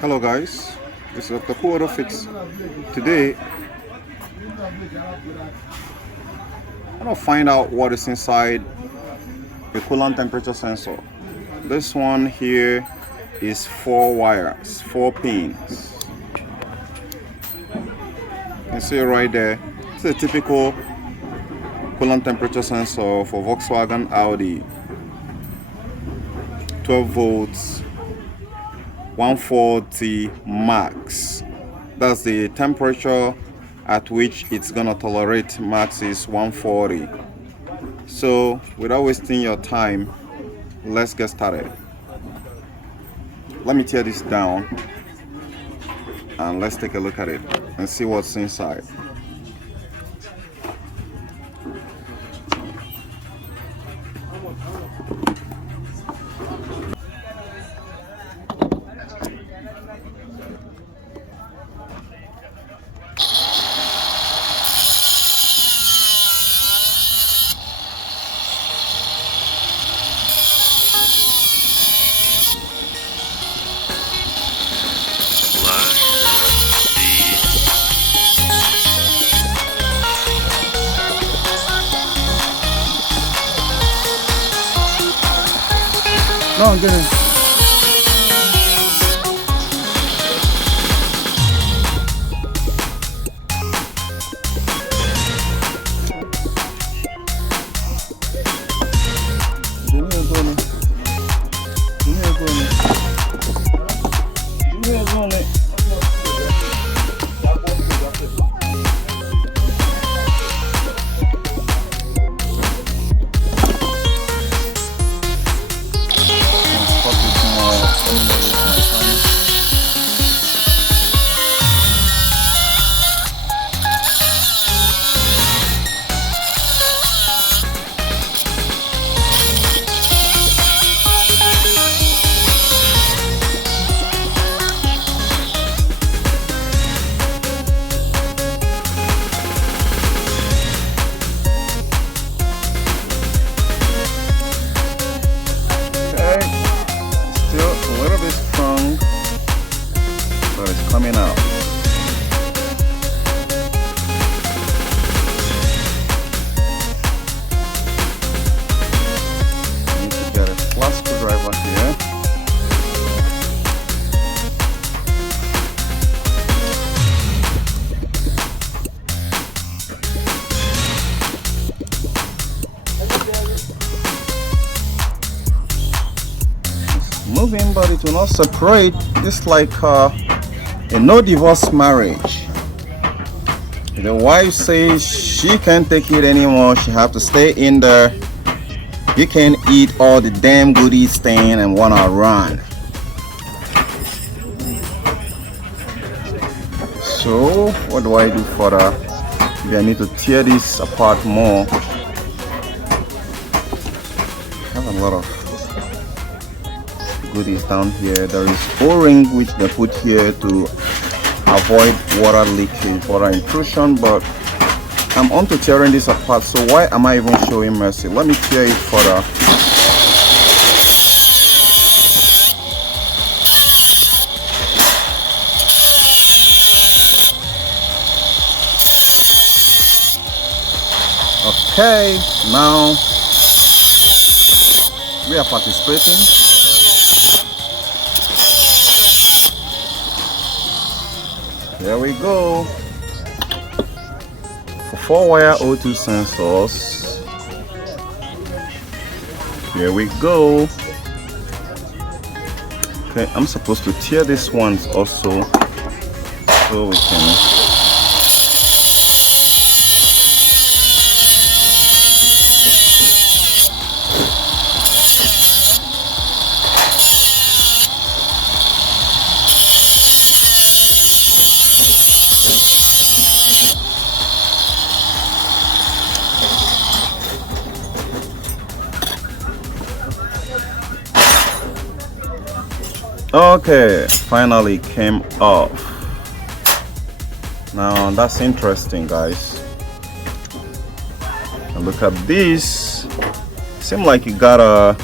Hello guys, this is Dr. Auto Fix. Today, I'm gonna find out what is inside the coolant temperature sensor. This one here is 4 wires, 4 pins. You can see it right there. It's a typical coolant temperature sensor for Volkswagen Audi. 12 volts, 140 max. That's the temperature at which it's gonna tolerate. Max is 140. So without wasting your time, let's get started. Let me tear this down and let's take a look at it and see what's inside. No, I'm getting. Coming out. Need to get a flat screwdriver here. It's moving, but it will not separate. This like a no divorce marriage. The wife says she can't take it anymore, she have to stay in there. You can eat all the damn goodies staying and wanna run. So what do I do further? Maybe I need to tear this apart more. I have a lot of goodies down here. There is O-ring which they put here to avoid water leakage, water intrusion, but I'm on to tearing this apart, so why am I even showing mercy? Let me tear it further. Okay, now we are participating. There we go. For 4-wire O2 sensors. Here we go. Okay, I'm supposed to tear these ones also so we can. Okay, finally came off. Now that's interesting, guys. And look at this. Seems like you got a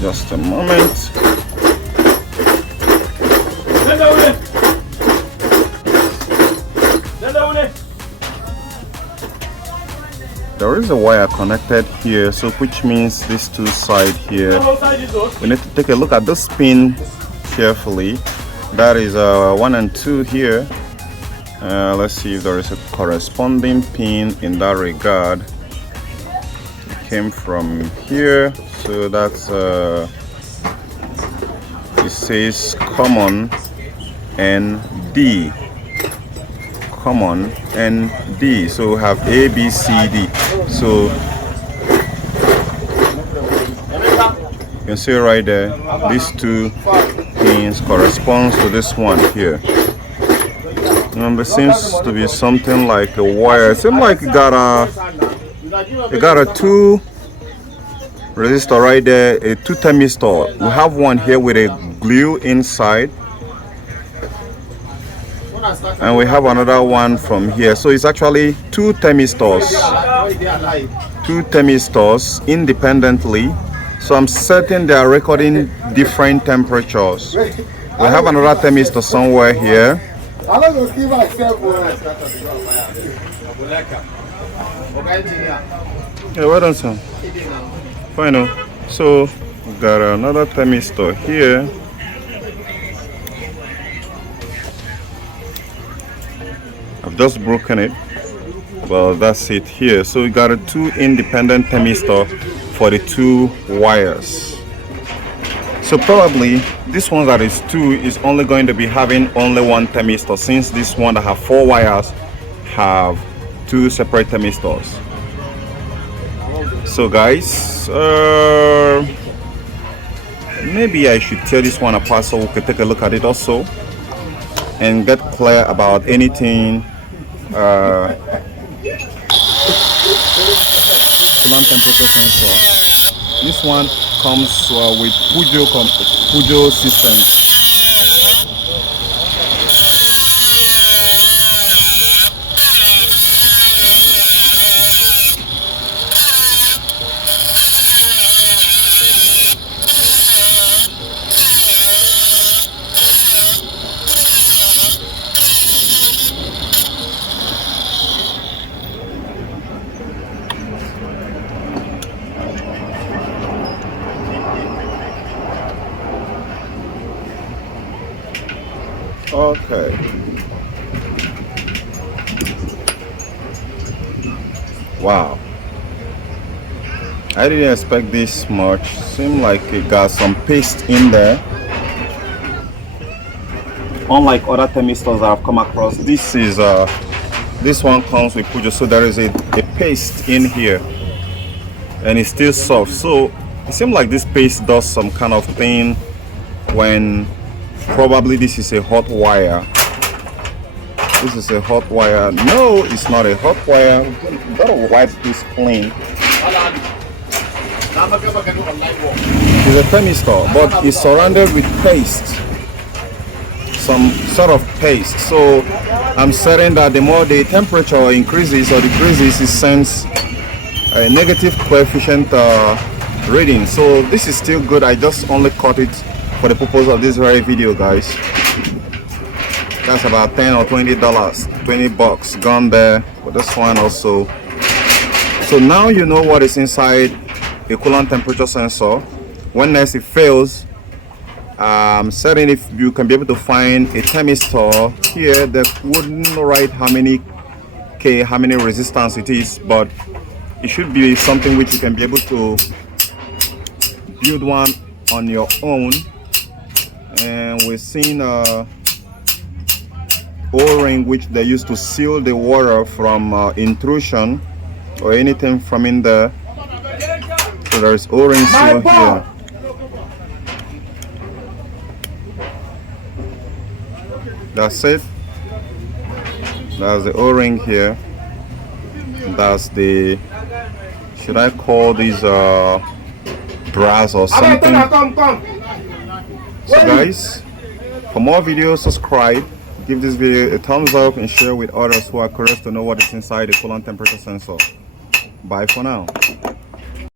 Just a moment. There is a wire connected here, so which means these two sides here. We need to take a look at this pin carefully. That is 1 and 2 here. Let's see if there is a corresponding pin in that regard. It came from here, so that's it says common and D. Common and D. So we have A, B, C, D. So you can see right there, these two pins corresponds to this one here. It seems to be something like a wire. It seems like it got a 2 resistor right there, a 2 thermistor. We have one here with a glue inside, and we have another one from here. So it's actually 2 thermistors. 2 thermistors independently. So I'm certain they are recording different temperatures. We have another thermistor somewhere here. Yeah, well done, son. Final. So we got another thermistor here. I've just broken it. Well, that's it here. So we got a 2 independent thermistor for the 2 wires. So probably this one that is 2 is only going to be having only 1 thermistor, since this one that have 4 wires have 2 separate thermistors. So guys, maybe I should tear this one apart so we can take a look at it also and get clear about anything coolant temperature sensor. This one comes with Pujo system. Okay. Wow. I didn't expect this much. Seemed like it got some paste in there. Unlike other thermistors that I've come across, this one comes with Pujo, so there is a paste in here, and it's still soft. So it seems like this paste does some kind of thing when probably this is a hot wire. This is a hot wire. No, it's not a hot wire. You gotta wipe this clean. It's a thermistor, but it's surrounded with paste, some sort of paste. So I'm certain that the more the temperature increases or decreases, it sends a negative coefficient reading. So this is still good. I just only cut it for the purpose of this very video, guys. That's about $10 or $20, 20 bucks gone there for this one also. So now you know what is inside a coolant temperature sensor. When next it fails, I'm certain if you can be able to find a thermistor here that wouldn't write how many resistance it is, but it should be something which you can be able to build one on your own. And we're seeing O-ring which they use to seal the water from intrusion or anything from in there. So there's O-ring seal here. That's it. That's the O-ring here. That's the, should I call these brass or something? So guys, for more videos, subscribe, give this video a thumbs up, and share with others who are curious to know what is inside the coolant temperature sensor. Bye for now.